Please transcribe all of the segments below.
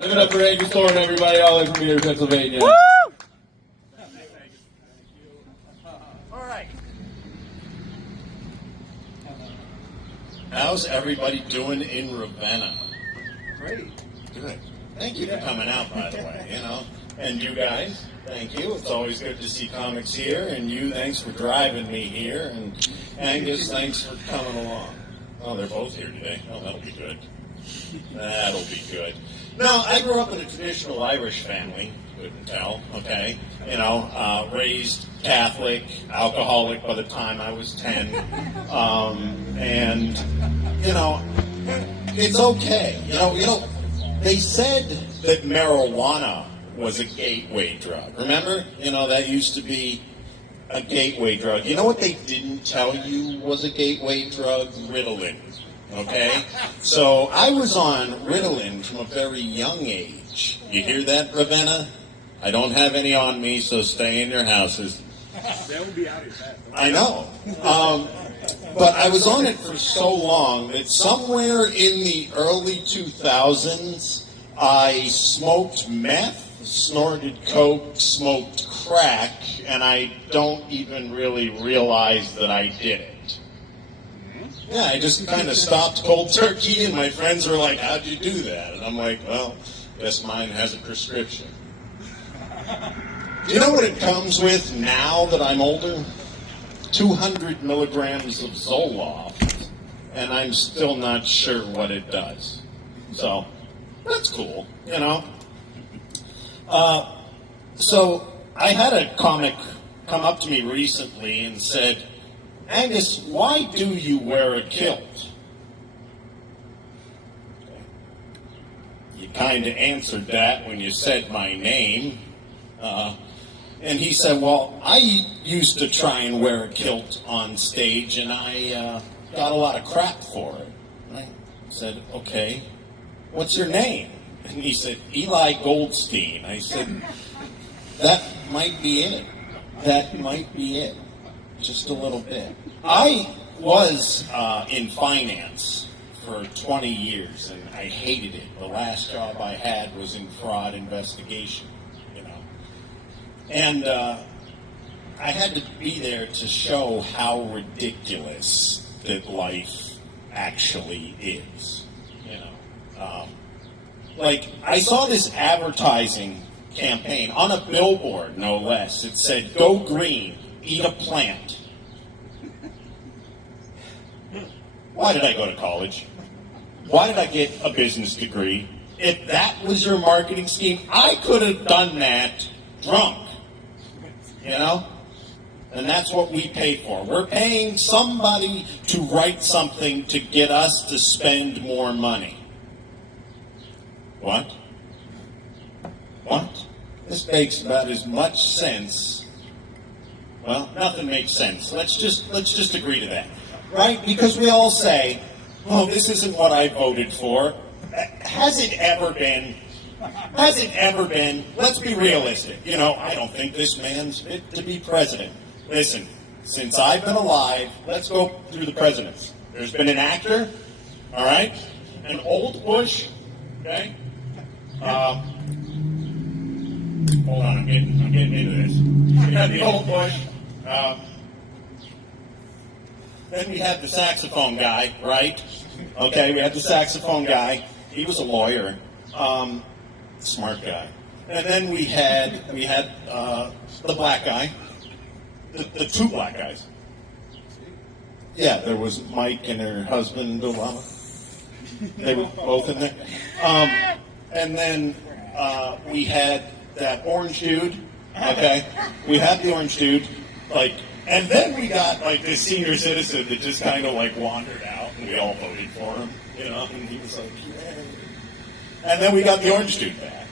Give it up for Angus Thorn, everybody, all the way from here, Pennsylvania. Woo! All right. How's everybody doing in Ravenna? Great. Good. Thank you for coming out, by the way, And you guys, thank you. It's always good to see comics here. And you, thanks for driving me here. And Angus, thanks for coming along. Oh, they're both here today. Oh, that'll be good. That'll be good. Now, I grew up in a traditional Irish family, couldn't tell, okay? Raised Catholic, alcoholic by the time I was 10. It's okay. They said that marijuana was a gateway drug. Remember? That used to be a gateway drug. You know what they didn't tell you was a gateway drug? Ritalin. Okay? So I was on Ritalin from a very young age. You hear that, Ravenna? I don't have any on me, so stay in your houses. That would be out of that. I know. But I was on it for so long that somewhere in the early 2000s, I smoked meth, snorted coke, smoked crack, and I don't even really realize that I did it. Yeah, I just kind of stopped cold turkey, and my friends were like, how'd you do that? And I'm like, well, guess mine has a prescription. Do you know what it comes with now that I'm older? 200 milligrams of Zoloft, and I'm still not sure what it does. So, that's cool, So, I had a comic come up to me recently and said, Angus, why do you wear a kilt? You kind of answered that when you said my name. And he said, well, I used to try and wear a kilt on stage, and I got a lot of crap for it. And I said, okay, what's your name? And he said, Eli Goldstein. I said, that might be it. That might be it. Just a little bit. I was in finance for 20 years, and I hated it. The last job I had was in fraud investigation, And I had to be there to show how ridiculous that life actually is, I saw this advertising campaign on a billboard, no less. It said, go green, eat a plant. Why did I go to college? Why did I get a business degree? If that was your marketing scheme, I could have done that drunk. And that's what we pay for. We're paying somebody to write something to get us to spend more money. What? This makes about as much sense. Well, nothing makes sense. Let's just agree to that. Right? Because we all say, oh, this isn't what I voted for. Has it ever been? Let's be realistic. I don't think this man's fit to be president. Listen, since I've been alive, let's go through the presidents. There's been an actor, all right? An old Bush, okay? Hold on, I'm getting into this. We had the old Bush. Then we had the saxophone guy, right? Okay, we had the saxophone guy. He was a lawyer. Smart guy. And then we had the black guy, the two black guys. Yeah, there was Mike and her husband, Obama. They were both in there. And then we had that orange dude. Okay, we had the orange dude. And then we got this senior citizen that just kind of wandered out, and we all voted for him. And he was like, yay. And then we got the orange dude back.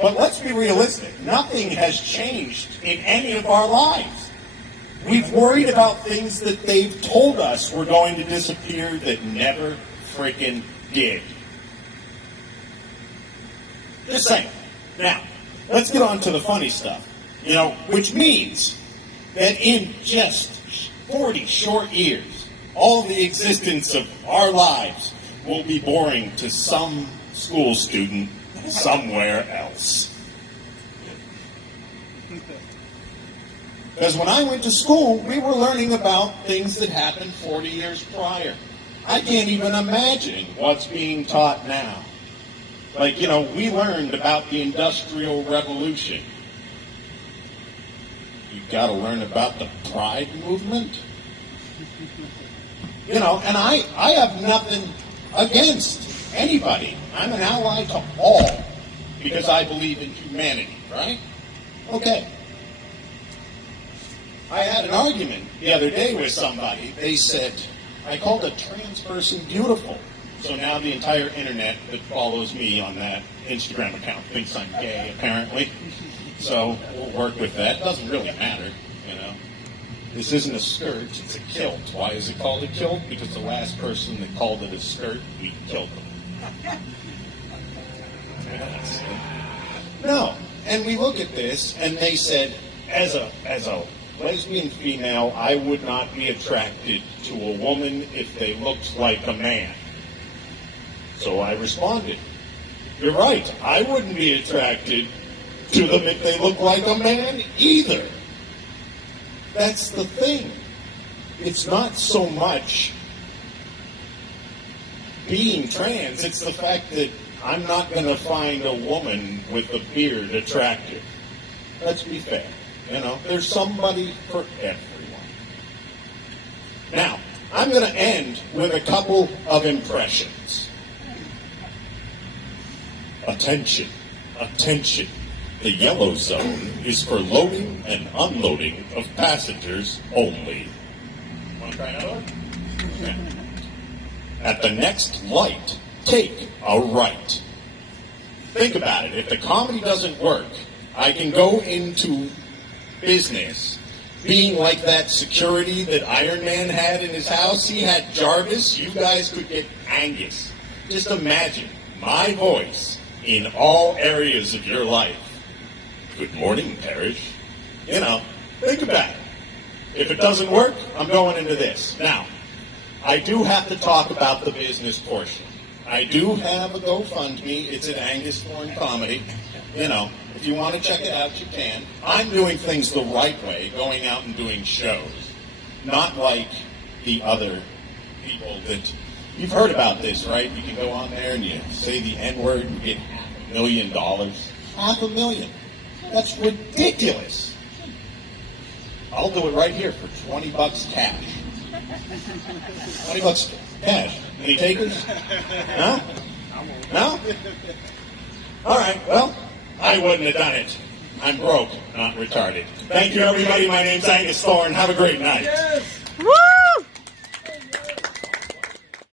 But let's be realistic. Nothing has changed in any of our lives. We've worried about things that they've told us were going to disappear that never freaking did. Just saying. Now, let's get on to the funny stuff. Which means that in just 40 short years, all the existence of our lives will be boring to some school student somewhere else. Because when I went to school, we were learning about things that happened 40 years prior. I can't even imagine what's being taught now. Like, we learned about the Industrial Revolution. You've got to learn about the Pride movement. And I have nothing against anybody. I'm an ally to all because I believe in humanity, right? Okay. I had an argument the other day with somebody. They said, I called a trans person beautiful. So now the entire internet that follows me on that Instagram account thinks I'm gay, apparently. So we'll work with that. Doesn't really matter, This isn't a skirt, it's a kilt. Why is it called a kilt? Because the last person that called it a skirt, we killed them. No. And we look at this, and they said, as a lesbian female, I would not be attracted to a woman if they looked like a man. So I responded, you're right, I wouldn't be attracted to them if they look like a man either. That's the thing. It's not so much being trans, it's the fact that I'm not going to find a woman with a beard attractive. Let's be fair. There's somebody for everyone. Now, I'm going to end with a couple of impressions. Attention, attention. The yellow zone is for loading and unloading of passengers only. Want to try another one? Okay. At the next light, take a right. Think about it. If the comedy doesn't work, I can go into business being like that security that Iron Man had in his house. He had Jarvis. You guys could get Angus. Just imagine my voice in all areas of your life. Good morning, Parish. Think about it. If it doesn't work, I'm going into this. Now, I do have to talk about the business portion. I do have a GoFundMe. It's an Angus Thorn comedy. If you want to check it out, you can. I'm doing things the right way, going out and doing shows. Not like the other people that... You've heard about this, right? You can go on there and you say the N-word and get $500,000. $500,000. That's ridiculous. I'll do it right here for $20 cash. $20 cash. Any takers? No? No? All right, well, I wouldn't have done it. I'm broke, not retarded. Thank you, everybody. My name's Angus Thorn. Have a great night. Yes.